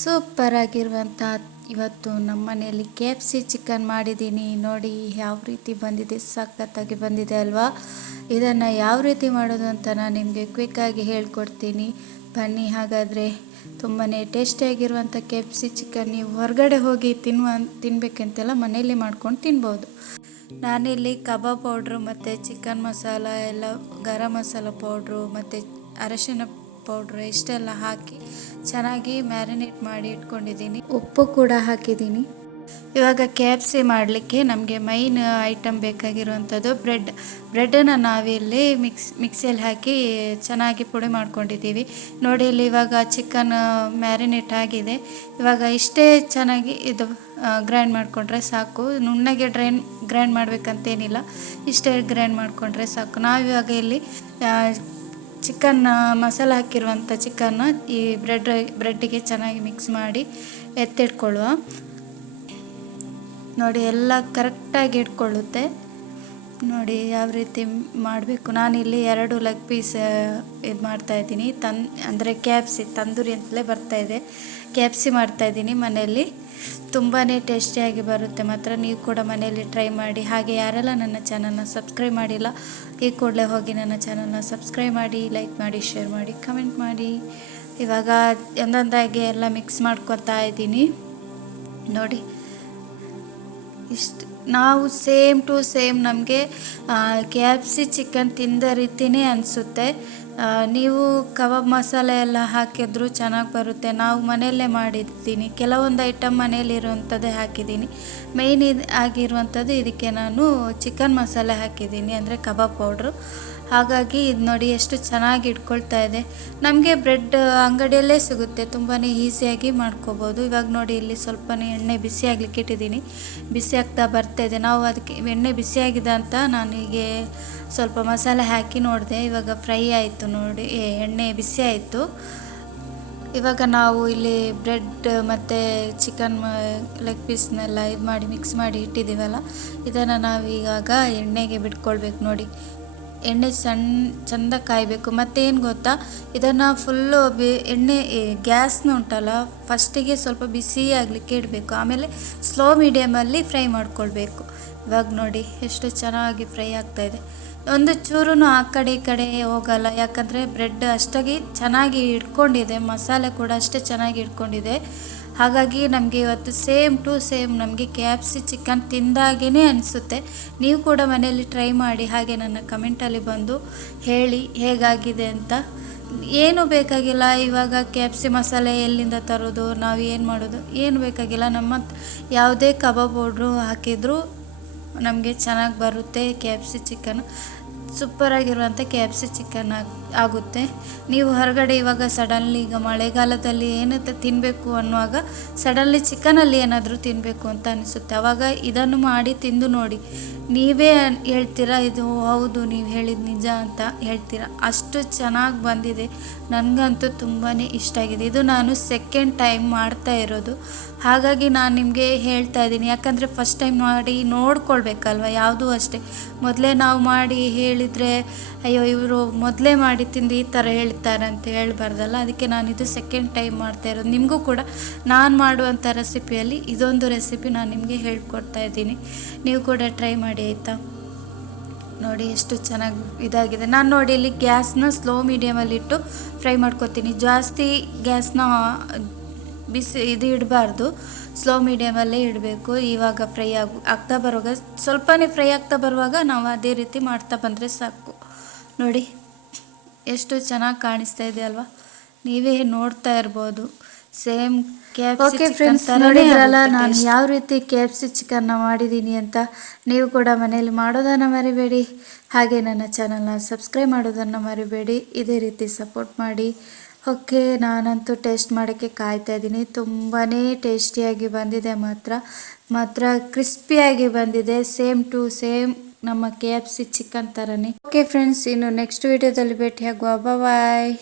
Super ಆಗಿರುವಂಥ ಇವತ್ತು ನಮ್ಮ ಮನೆಯಲ್ಲಿ ಕೆ ಎಫ್ ಸಿ ಚಿಕನ್ ಮಾಡಿದ್ದೀನಿ. ನೋಡಿ, ಯಾವ ರೀತಿ ಬಂದಿದೆ, ಸಖತ್ತಾಗಿ ಬಂದಿದೆ ಅಲ್ವಾ? ಇದನ್ನು ಯಾವ ರೀತಿ ಮಾಡೋದು ಅಂತ ನಾನು ನಿಮಗೆ ಕ್ವಿಕ್ಕಾಗಿ ಹೇಳ್ಕೊಡ್ತೀನಿ. ಬನ್ನಿ, ಹಾಗಾದರೆ ತುಂಬಾ ಟೇಸ್ಟಿಯಾಗಿರುವಂಥ ಕೆ ಎಫ್ ಸಿ ಚಿಕನ್ ನೀವು ಹೊರಗಡೆ ಹೋಗಿ ತಿನ್ನುವ ತಿನ್ನಬೇಕಂತೆಲ್ಲ ಮನೆಯಲ್ಲಿ ಮಾಡ್ಕೊಂಡು ತಿನ್ಬೋದು. ನಾನಿಲ್ಲಿ ಕಬಾಬ್ ಪೌಡ್ರು ಮತ್ತು ಚಿಕನ್ ಮಸಾಲ, ಎಲ್ಲ ಗರಂ ಮಸಾಲ ಪೌಡ್ರು ಮತ್ತು ಅರಶಿನ ಪೌಡ್ರು ಇಷ್ಟೆಲ್ಲ ಹಾಕಿ ಚೆನ್ನಾಗಿ ಮ್ಯಾರಿನೇಟ್ ಮಾಡಿ ಇಟ್ಕೊಂಡಿದ್ದೀನಿ. ಉಪ್ಪು ಕೂಡ ಹಾಕಿದ್ದೀನಿ. ಇವಾಗ ಕೆ ಎಫ್ ಸಿ ಮಾಡಲಿಕ್ಕೆ ನಮಗೆ ಮೈನ್ ಐಟಮ್ ಬೇಕಾಗಿರುವಂಥದ್ದು ಬ್ರೆಡ್ ಬ್ರೆಡನ್ನು ನಾವಿಲ್ಲಿ ಮಿಕ್ಸ್ ಮಿಕ್ಸಿಯಲ್ಲಿ ಹಾಕಿ ಚೆನ್ನಾಗಿ ಪುಡಿ ಮಾಡ್ಕೊಂಡಿದ್ದೀವಿ. ನೋಡಿ ಇಲ್ಲಿ ಇವಾಗ ಚಿಕನ್ ಮ್ಯಾರಿನೇಟ್ ಆಗಿದೆ. ಇವಾಗ ಇಷ್ಟೇ ಚೆನ್ನಾಗಿ ಇದು ಗ್ರೈಂಡ್ ಮಾಡಿಕೊಂಡ್ರೆ ಸಾಕು. ನುಣ್ಣಗೆ ಡ್ರೈನ್ ಗ್ರೈಂಡ್ ಮಾಡಬೇಕಂತೇನಿಲ್ಲ. ಇಷ್ಟೇ ಗ್ರೈಂಡ್ ಮಾಡಿಕೊಂಡ್ರೆ ಸಾಕು. ನಾವಿವಾಗ ಇಲ್ಲಿ ಚಿಕನ್ ಮಸಾಲ ಹಾಕಿರುವಂಥ ಚಿಕನ್ನ ಈ ಬ್ರೆಡ್ ಬ್ರೆಡ್ಡಿಗೆ ಚೆನ್ನಾಗಿ ಮಿಕ್ಸ್ ಮಾಡಿ ಎತ್ತಿಟ್ಕೊಳ್ಳುವ. ನೋಡಿ, ಎಲ್ಲ ಕರೆಕ್ಟಾಗಿ ಇಟ್ಕೊಳ್ಳುತ್ತೆ. ನೋಡಿ, ಯಾವ ರೀತಿ ಮಾಡಬೇಕು. ನಾನಿಲ್ಲಿ ಎರಡು ಲೆಗ್ ಪೀಸ್ ಇದು ಮಾಡ್ತಾಯಿದ್ದೀನಿ ತನ್, ಅಂದರೆ ಕ್ಯಾಪ್ಸಿ ತಂದೂರಿ ಅಂತಲೇ ಬರ್ತಾಯಿದೆ ಕ್ಯಾಪ್ಸಿ ಮಾಡ್ತಾಯಿದ್ದೀನಿ ಮನೆಯಲ್ಲಿ ತುಂಬಾ ಟೇಸ್ಟಿಯಾಗಿ ಬರುತ್ತೆ. ಮಾತ್ರ ನೀವು ಕೂಡ ಮನೆಯಲ್ಲಿ ಟ್ರೈ ಮಾಡಿ. ಹಾಗೆ ಯಾರೆಲ್ಲ ನನ್ನ ಚಾನಲ್ನ ಸಬ್ಸ್ಕ್ರೈಬ್ ಮಾಡಿಲ್ಲ, ಈ ಕೂಡಲೇ ಹೋಗಿ ನನ್ನ ಚಾನಲ್ನ ಸಬ್ಸ್ಕ್ರೈಬ್ ಮಾಡಿ ಲೈಕ್ ಮಾಡಿ ಶೇರ್ ಮಾಡಿ ಕಮೆಂಟ್ ಮಾಡಿ. ಇವಾಗ ಒಂದೊಂದಾಗಿ ಎಲ್ಲ ಮಿಕ್ಸ್ ಮಾಡ್ಕೊತಾ ಇದ್ದೀನಿ. ನೋಡಿ, ಇಷ್ಟು ನಾವು ಸೇಮ್ ಟು ಸೇಮ್ ನಮಗೆ ಕೆ ಎಫ್ ಸಿ ಚಿಕನ್ ತಿಂದ ರೀತಿಯೇ ಅನಿಸುತ್ತೆ. ನೀವು ಕಬಾಬ್ ಮಸಾಲೆ ಎಲ್ಲ ಹಾಕಿದ್ರು ಚೆನ್ನಾಗಿ ಬರುತ್ತೆ. ನಾವು ಮನೆಯಲ್ಲೇ ಮಾಡಿದ್ದೀನಿ. ಕೆಲವೊಂದು ಐಟಮ್ ಮನೆಯಲ್ಲಿರುವಂಥದ್ದೇ ಹಾಕಿದ್ದೀನಿ. ಮೇಯ್ನ್ ಇದು ಆಗಿರುವಂಥದ್ದು ಇದಕ್ಕೆ ನಾನು ಚಿಕನ್ ಮಸಾಲೆ ಹಾಕಿದ್ದೀನಿ. ಅಂದರೆ ಕಬಾಬ್ ಪೌಡ್ರು ಹಾಗಾಗಿ ಇದು ನೋಡಿ ಎಷ್ಟು ಚೆನ್ನಾಗಿ ಇಟ್ಕೊಳ್ತಾ ಇದೆ. ನಮಗೆ ಬ್ರೆಡ್ ಅಂಗಡಿಯಲ್ಲೇ ಸಿಗುತ್ತೆ. ತುಂಬಾ ಈಸಿಯಾಗಿ ಮಾಡ್ಕೋಬೋದು. ಇವಾಗ ನೋಡಿ ಇಲ್ಲಿ ಸ್ವಲ್ಪನೇ ಎಣ್ಣೆ ಬಿಸಿ ಆಗ್ಲಿಕ್ಕೆ ಇಟ್ಟಿದ್ದೀನಿ. ಬಿಸಿ ಆಗ್ತಾ ಬರ್ತಾ ಇದೆ. ನಾವು ಅದಕ್ಕೆ ಎಣ್ಣೆ ಬಿಸಿಯಾಗಿದೆ ಅಂತ ನನಗೆ ಸ್ವಲ್ಪ ಮಸಾಲೆ ಹಾಕಿ ನೋಡಿದೆ. ಇವಾಗ ಫ್ರೈ ಆಯಿತು ನೋಡಿ. ಎಣ್ಣೆ ಬಿಸಿ ಆಯಿತು. ಇವಾಗ ನಾವು ಇಲ್ಲಿ ಬ್ರೆಡ್ ಮತ್ತು ಚಿಕನ್ ಲೆಗ್ ಪೀಸ್ನೆಲ್ಲ ಇದು ಮಾಡಿ ಮಿಕ್ಸ್ ಮಾಡಿ ಇಟ್ಟಿದ್ದೀವಲ್ಲ, ಇದನ್ನು ನಾವು ಇವಾಗ ಎಣ್ಣೆಗೆ ಬಿಟ್ಕೊಳ್ಬೇಕು ನೋಡಿ. ಎಣ್ಣೆ ಸಣ್ಣ ಚಂದ ಕಾಯಬೇಕು. ಮತ್ತೇನು ಗೊತ್ತಾ? ಇದನ್ನು ಫುಲ್ಲು ಬಿ, ಎಣ್ಣೆ ಗ್ಯಾಸ್ನ ಉಂಟಲ್ಲ ಫಸ್ಟಿಗೆ ಸ್ವಲ್ಪ ಬಿಸಿ ಆಗಲಿಕ್ಕೆ ಇಡಬೇಕು. ಆಮೇಲೆ ಸ್ಲೋ ಮೀಡಿಯಮಲ್ಲಿ ಫ್ರೈ ಮಾಡ್ಕೊಳ್ಬೇಕು. ಇವಾಗ ನೋಡಿ, ಎಷ್ಟು ಚೆನ್ನಾಗಿ ಫ್ರೈ ಆಗ್ತಾ ಇದೆ. ಒಂದು ಚೂರು ಆ ಕಡೆ, ಈ ಕಡೆ ಹೋಗಲ್ಲ. ಯಾಕಂದರೆ ಬ್ರೆಡ್ ಅಷ್ಟಾಗಿ ಚೆನ್ನಾಗಿ ಇಟ್ಕೊಂಡಿದೆ ಮಸಾಲೆ ಕೂಡ ಅಷ್ಟೇ ಚೆನ್ನಾಗಿ ಇಟ್ಕೊಂಡಿದೆ ಹಾಗಾಗಿ ನಮಗೆ ಇವತ್ತು ಸೇಮ್ ಟು ಸೇಮ್ ನಮಗೆ ಕೆ ಎಫ್ ಸಿ ಚಿಕನ್ ತಿಂದಾಗೇ ಅನಿಸುತ್ತೆ. ನೀವು ಕೂಡ ಮನೆಯಲ್ಲಿ ಟ್ರೈ ಮಾಡಿ ಹಾಗೆ ನನ್ನ ಕಮೆಂಟಲ್ಲಿ ಬಂದು ಹೇಳಿ ಹೇಗಾಗಿದೆ ಅಂತ. ಏನು ಬೇಕಾಗಿಲ್ಲ, ಇವಾಗ ಕೆ ಎಫ್ ಸಿ ಮಸಾಲೆ ಎಲ್ಲಿಂದ ತರೋದು, ನಾವು ಏನು ಮಾಡೋದು, ಏನು ಬೇಕಾಗಿಲ್ಲ. ನಮ್ಮ ಯಾವುದೇ ಕಬಾಬ್ ಪೌಡ್ರು ಹಾಕಿದರೂ ನಮಗೆ ಚೆನ್ನಾಗಿ ಬರುತ್ತೆ ಕೆ ಎಫ್ ಸಿ ಚಿಕನ್ ಸೂಪರಾಗಿರುವಂಥ ಕೆ ಎಫ್ ಸಿ ಚಿಕನ್ ಆಗುತ್ತೆ. ನೀವು ಹೊರಗಡೆ ಇವಾಗ ಸಡನ್ಲಿ ಈಗ ಮಳೆಗಾಲದಲ್ಲಿ ಏನಂತ ತಿನ್ನಬೇಕು ಅನ್ನುವಾಗ ಸಡನ್ಲಿ ಚಿಕನಲ್ಲಿ ಏನಾದರೂ ತಿನ್ನಬೇಕು ಅಂತ ಅನಿಸುತ್ತೆ. ಆವಾಗ ಇದನ್ನು ಮಾಡಿ ತಿಂದು ನೋಡಿ. ನೀವೇ ಹೇಳ್ತೀರಾ, ಇದು ಹೌದು, ನೀವು ಹೇಳಿದ ನಿಜ ಅಂತ ಹೇಳ್ತೀರಾ? ಅಷ್ಟು ಚೆನ್ನಾಗಿ ಬಂದಿದೆ. ನನಗಂತೂ ತುಂಬಾ ಇಷ್ಟ ಆಗಿದೆ. ಇದು ನಾನು ಸೆಕೆಂಡ್ ಟೈಮ್ ಮಾಡ್ತಾ ಇರೋದು. ಹಾಗಾಗಿ ನಾನು ನಿಮಗೆ ಹೇಳ್ತಾ ಇದ್ದೀನಿ. ಯಾಕಂದರೆ ಫಸ್ಟ್ ಟೈಮ್ ಮಾಡಿ ನೋಡ್ಕೊಳ್ಬೇಕಲ್ವ? ಯಾವುದೂ ಅಷ್ಟೇ. ಮೊದಲೇ ನಾವು ಮಾಡಿ ಹೇಳಿದರೆ, ಅಯ್ಯೋ, ಇವರು ಮೊದಲೇ ಮಾಡಿ ತಿಂದು ಈ ಥರ ಹೇಳ್ತಾರೆ ಅಂತ ಹೇಳ್ಬಾರ್ದಲ್ಲ, ಅದಕ್ಕೆ ನಾನು ಇದು ಸೆಕೆಂಡ್ ಟೈಮ್ ಮಾಡ್ತಾ ಇರೋದು. ನಿಮಗೂ ಕೂಡ ನಾನು ಮಾಡುವಂಥ ರೆಸಿಪಿಯಲ್ಲಿ ಇದೊಂದು ರೆಸಿಪಿ ನಾನು ನಿಮಗೆ ಹೇಳ್ಕೊಡ್ತಾ ಇದ್ದೀನಿ. ನೀವು ಕೂಡ ಟ್ರೈ ಮಾಡಿ ಆಯಿತಾ? ನೋಡಿ ಎಷ್ಟು ಚೆನ್ನಾಗಿ ಇದಾಗಿದೆ. ನಾನು ನೋಡಿ ಇಲ್ಲಿ ಗ್ಯಾಸ್ನ ಸ್ಲೋ ಮೀಡಿಯಮಲ್ಲಿಟ್ಟು ಫ್ರೈ ಮಾಡ್ಕೊತೀನಿ. ಜಾಸ್ತಿ ಗ್ಯಾಸ್ನ ಬಿಸಿ ಇದು ಇಡಬಾರ್ದು. ಸ್ಲೋ ಮೀಡಿಯಮಲ್ಲೇ ಇಡಬೇಕು. ಇವಾಗ ಫ್ರೈ ಆಗ ಆಗ್ತಾ ಬರುವಾಗ ಸ್ವಲ್ಪನೇ ಫ್ರೈ ಆಗ್ತಾ ಬರುವಾಗ ನಾವು ಅದೇ ರೀತಿ ಮಾಡ್ತಾ ಬಂದರೆ ಸಾಕು. ನೋಡಿ ಎಷ್ಟು ಚೆನ್ನಾಗಿ ಕಾಣಿಸ್ತಾ ಇದೆ ಅಲ್ವಾ? ನೀವೇ ನೋಡ್ತಾ ಇರ್ಬೋದು. ಸೇಮ್ ಓಕೆ ಫ್ರೆಂಡ್ಸ್ ನೋಡಿದ್ರಲ್ಲ ನಾನು ಯಾವ ರೀತಿ ಕೆ ಎಫ್ ಸಿ ಚಿಕನ್ನ ಮಾಡಿದ್ದೀನಿ ಅಂತ ನೀವು ಕೂಡ ಮನೆಯಲ್ಲಿ ಮಾಡೋದನ್ನು ಮರಿಬೇಡಿ. ಹಾಗೆ ನನ್ನ ಚಾನಲ್ನ ಸಬ್ಸ್ಕ್ರೈಬ್ ಮಾಡೋದನ್ನು ಮರಿಬೇಡಿ. ಇದೇ ರೀತಿ ಸಪೋರ್ಟ್ ಮಾಡಿ. ಓಕೆ, ನಾನಂತೂ ಟೇಸ್ಟ್ ಮಾಡೋಕ್ಕೆ ಕಾಯ್ತಾ ಇದ್ದೀನಿ. ತುಂಬಾ ಟೇಸ್ಟಿಯಾಗಿ ಬಂದಿದೆ ಮಾತ್ರ. ಮಾತ್ರ ಕ್ರಿಸ್ಪಿಯಾಗಿ ಬಂದಿದೆ. ಸೇಮ್ ಟು ಸೇಮ್ ನಮ್ಮ ಕೆ ಎಫ್ ಸಿ ಚಿಕನ್ ಥರನೇ. ಓಕೆ ಫ್ರೆಂಡ್ಸ್, ಇನ್ನು ನೆಕ್ಸ್ಟ್ ವಿಡಿಯೋದಲ್ಲಿ ಭೇಟಿಯಾಗುವ. ಬಾಯ್